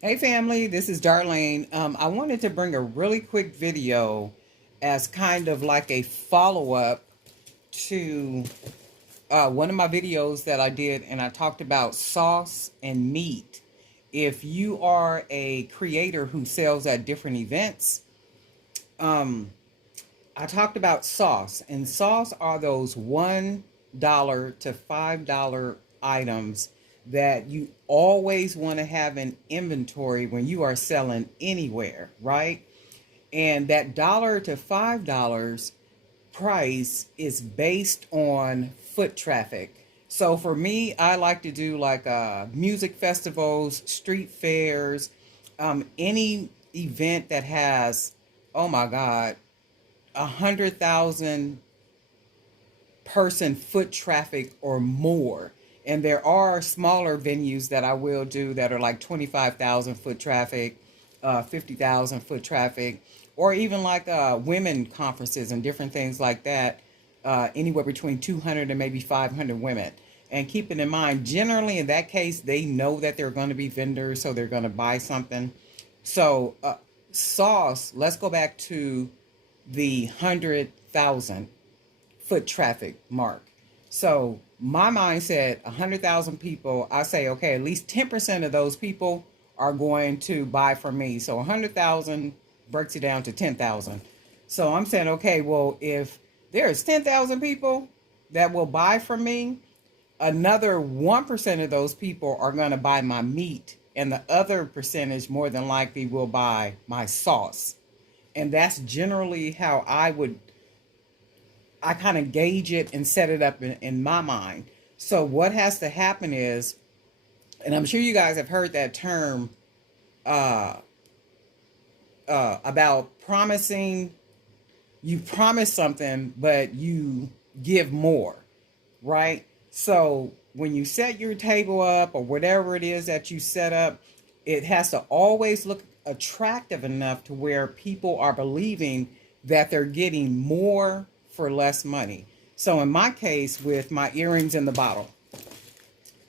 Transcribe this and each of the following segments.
Hey family, this is Darlene. I wanted to bring a really quick video as kind of like a follow-up to one of my videos that I did, and I talked about sauce and meat. If you are a creator who sells at different events, um, I talked about sauce, and sauce are those $1 to $5 items that you always want to have in inventory when you are selling anywhere, right? And that $1 to $5 price is based on foot traffic. So for me, I like to do like music festivals, street fairs, any event that has, oh my God, 100,000 person foot traffic or more. And there are smaller venues that I will do that are like 25,000 foot traffic, 50,000 foot traffic, or even like women conferences and different things like that, anywhere between 200 and maybe 500 women. And keeping in mind, generally in that case, they know that they're going to be vendors, so they're going to buy something. So, sauce, let's go back to the 100,000 foot traffic mark. So my mindset, 100,000 people, I say, okay, at least 10% of those people are going to buy from me. So 100,000 breaks it down to 10,000. So I'm saying, okay, well, if there's 10,000 people that will buy from me, another 1% of those people are going to buy my meat. And the other percentage, more than likely, will buy my sauce. And that's generally how I kind of gauge it and set it up in my mind. So what has to happen is, and I'm sure you guys have heard that term uh, about promising. You promise something, but you give more, right? So when you set your table up or whatever it is that you set up, it has to always look attractive enough to where people are believing that they're getting more for less money. So in my case, with my earrings in the bottle,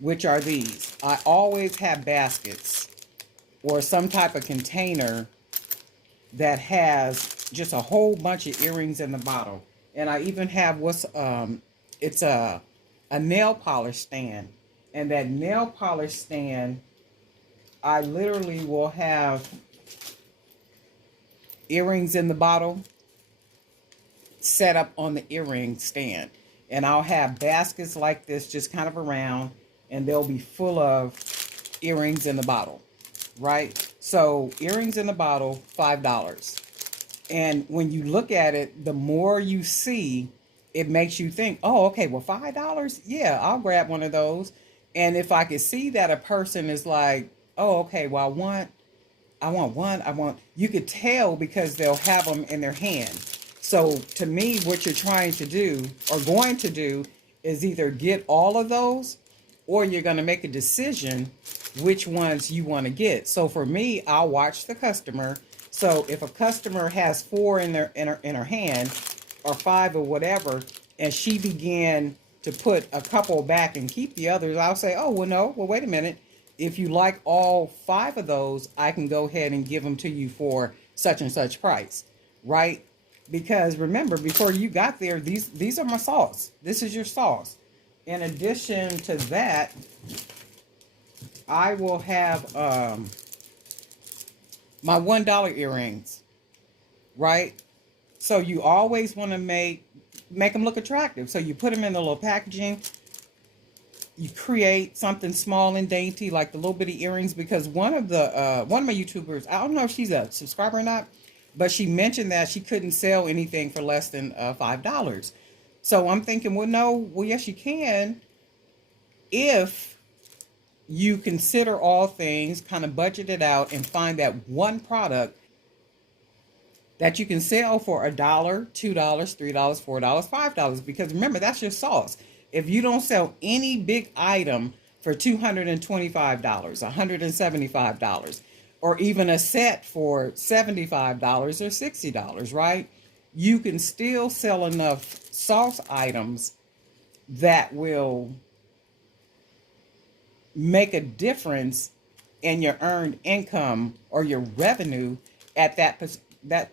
which are these, I always have baskets or some type of container that has just a whole bunch of earrings in the bottle. And I even have it's a nail polish stand. And that nail polish stand, I literally will have earrings in the bottle set up on the earring stand. And I'll have baskets like this just kind of around, and they'll be full of earrings in the bottle, right? So earrings in the bottle, $5. And when you look at it, the more you see, it makes you think, oh, okay, well, $5? Yeah, I'll grab one of those. And if I could see that a person is like, oh, okay, well, I want one, you could tell because they'll have them in their hand. So to me, what you're trying to do or going to do is either get all of those, or you're going to make a decision which ones you want to get. So for me, I'll watch the customer. So if a customer has four in her hand, or five or whatever, and she began to put a couple back and keep the others, I'll say, oh, well, no, well, wait a minute. If you like all five of those, I can go ahead and give them to you for such and such price, right? Because remember, before you got there, these are my sauce. This is your sauce. In addition to that, I will have my $1 earrings, right? So you always want to make them look attractive. So you put them in the little packaging. You create something small and dainty, like the little bitty earrings, because one of my YouTubers, I don't know if she's a subscriber or not, but she mentioned that she couldn't sell anything for less than $5. So I'm thinking, well, no, well, yes, you can, if you consider all things, kind of budget it out, and find that one product that you can sell for $1, $2, $3, $4, $5. Because remember, that's your sauce. If you don't sell any big item for $225, $175, or even a set for $75 or $60, right? You can still sell enough sauce items that will make a difference and your earned income or your revenue at that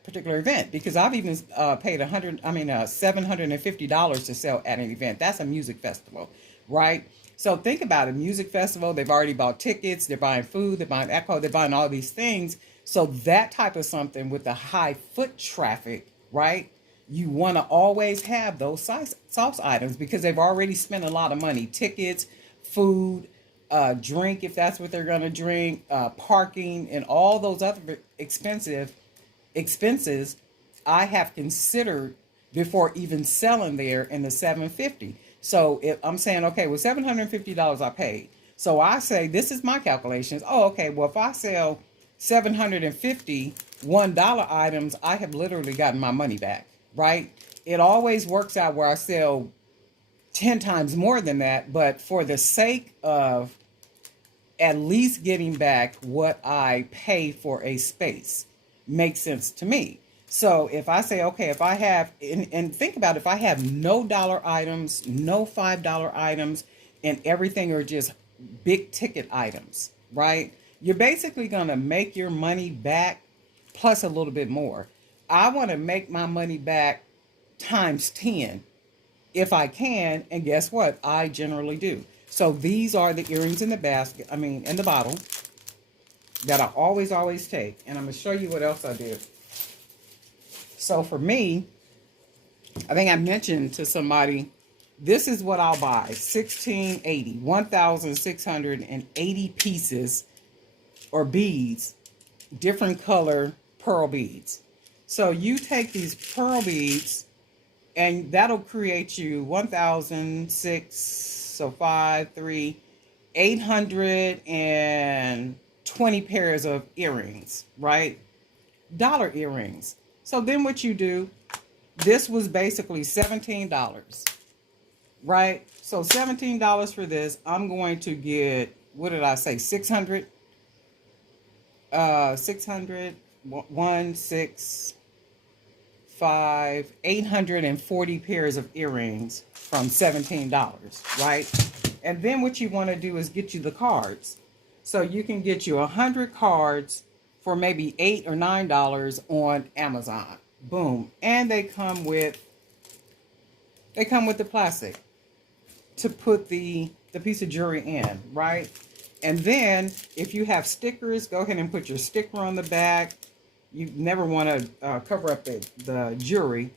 particular event. Because I've even paid $750 to sell at an event. That's a music festival, right? So think about it. Music festival, they've already bought tickets, they're buying food, they're buying alcohol, they're buying all these things. So that type of something with the high foot traffic, right? You want to always have those sauce items because they've already spent a lot of money. Tickets, food, drink if that's what they're going to drink, parking, and all those other expenses I have considered before even selling there in the 750. So if I'm saying, okay, well, $750 I paid. So I say, this is my calculations. Oh, okay, well, if I sell 750 $1 items, I have literally gotten my money back, right? It always works out where I sell 10 times more than that, but for the sake of at least getting back what I pay for a space makes sense to me. So if I say, okay, if I have, and think about it, if I have no dollar items, no $5 items, and everything are just big ticket items, right? You're basically going to make your money back plus a little bit more. I want to make my money back times 10 if I can, and guess what? I generally do. So these are the earrings in the basket, in the bottle that I always take. And I'm going to show you what else I did. So for me, I think I mentioned to somebody, this is what I'll buy. 1,680 pieces or beads, different color pearl beads. So you take these pearl beads and that'll create you 1,006, so 5, 3, 820 pairs of earrings, right? Dollar earrings. So then what you do, this was basically $17, right? So $17 for this. I'm going to get, what did I say, 600? 600, 1, 6, 5, 840 pairs of earrings from $17, right? And then what you want to do is get you the cards. So you can get you 100 cards for maybe $8 or $9 on Amazon. Boom. And they come with the plastic to put the piece of jewelry in, right? And then if you have stickers, go ahead and put your sticker on the back. You never want to cover up the jewelry,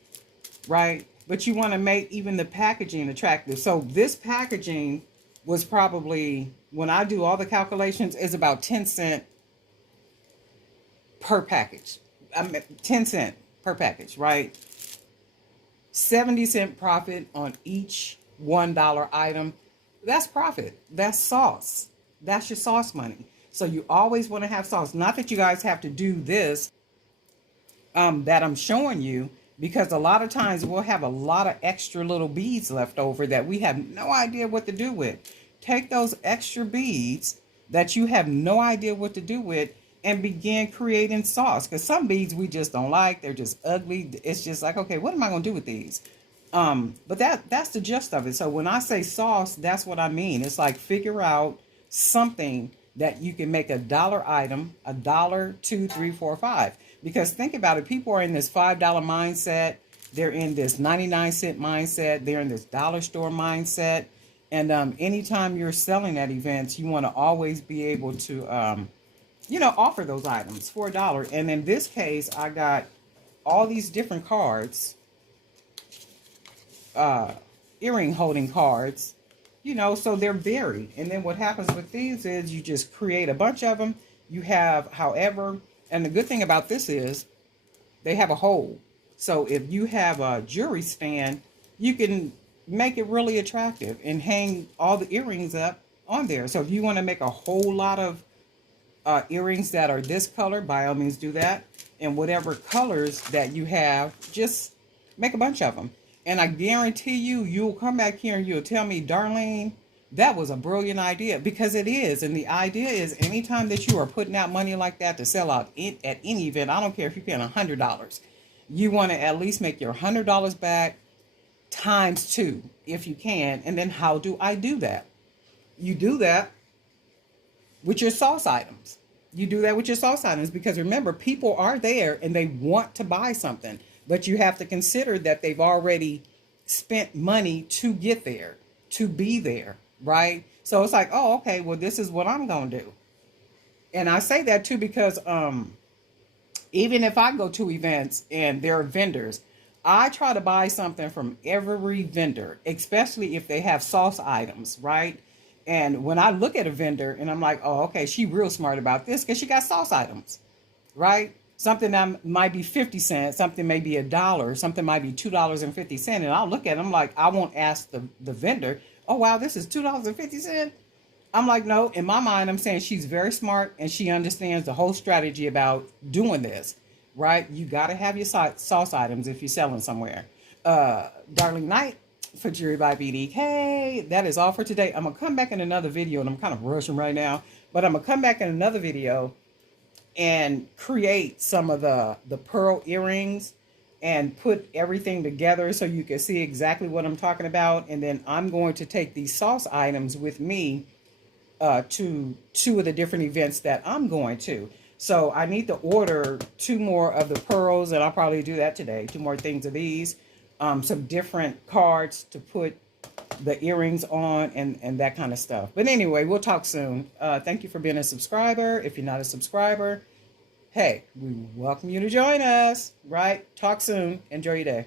right? But you want to make even the packaging attractive. So this packaging was probably, when I do all the calculations, is about 10 cents per package. 10 cents per package, right? 70-cent profit on each $1 item. That's profit. That's sauce. That's your sauce money. So you always want to have sauce. Not that you guys have to do this that I'm showing you, because a lot of times we'll have a lot of extra little beads left over that we have no idea what to do with. Take those extra beads that you have no idea what to do with and begin creating sauce. Because some beads we just don't like. They're just ugly. It's just like, okay, what am I going to do with these? But that's the gist of it. So when I say sauce, that's what I mean. It's like, figure out something that you can make a dollar item, $1, $2, $3, $4, $5. Because think about it, people are in this $5 mindset. They're in this 99-cent mindset. They're in this dollar store mindset. And anytime you're selling at events, you want to always be able to, offer those items for $1. And in this case, I got all these different cards, earring holding cards, so they're varied. And then what happens with these is you just create a bunch of them. You have, however, and the good thing about this is they have a hole. So if you have a jewelry stand, you can make it really attractive and hang all the earrings up on there. So if you want to make a whole lot of earrings that are this color, by all means do that. And whatever colors that you have, just make a bunch of them. And I guarantee you, you'll come back here and you'll tell me, Darlene, that was a brilliant idea, because it is. And the idea is, anytime that you are putting out money like that to sell out at any event, I don't care if you're paying $100, you want to at least make your $100 back times 2 if you can. And then how do I do that? You do that with your sauce items. You do that with your sauce items because remember, people are there and they want to buy something, but you have to consider that they've already spent money to get there, to be there, right? So it's like, oh, okay, well, this is what I'm going to do. And I say that too because even if I go to events and there are vendors, I try to buy something from every vendor, especially if they have sauce items, right? And when I look at a vendor and I'm like, oh, okay, she real smart about this because she got sauce items, right? Something that might be 50 cents, something may be $1, something might be $2.50. And I'll look at them like, I won't ask the vendor, oh, wow, this is $2.50. I'm like, no, in my mind, I'm saying she's very smart and she understands the whole strategy about doing this, right? You got to have your sauce items if you're selling somewhere. Darlene Knight for Jewelry by BDK. That is all for today. I'm going to come back in another video, and I'm kind of rushing right now, but I'm going to come back in another video and create some of the pearl earrings and put everything together so you can see exactly what I'm talking about. And then I'm going to take these sauce items with me to 2 of the different events that I'm going to. So I need to order 2 more of the pearls, and I'll probably do that today. 2 more things of these, some different cards to put the earrings on and that kind of stuff. But anyway, we'll talk soon. Thank you for being a subscriber. If you're not a subscriber, hey, we welcome you to join us, right? Talk soon. Enjoy your day.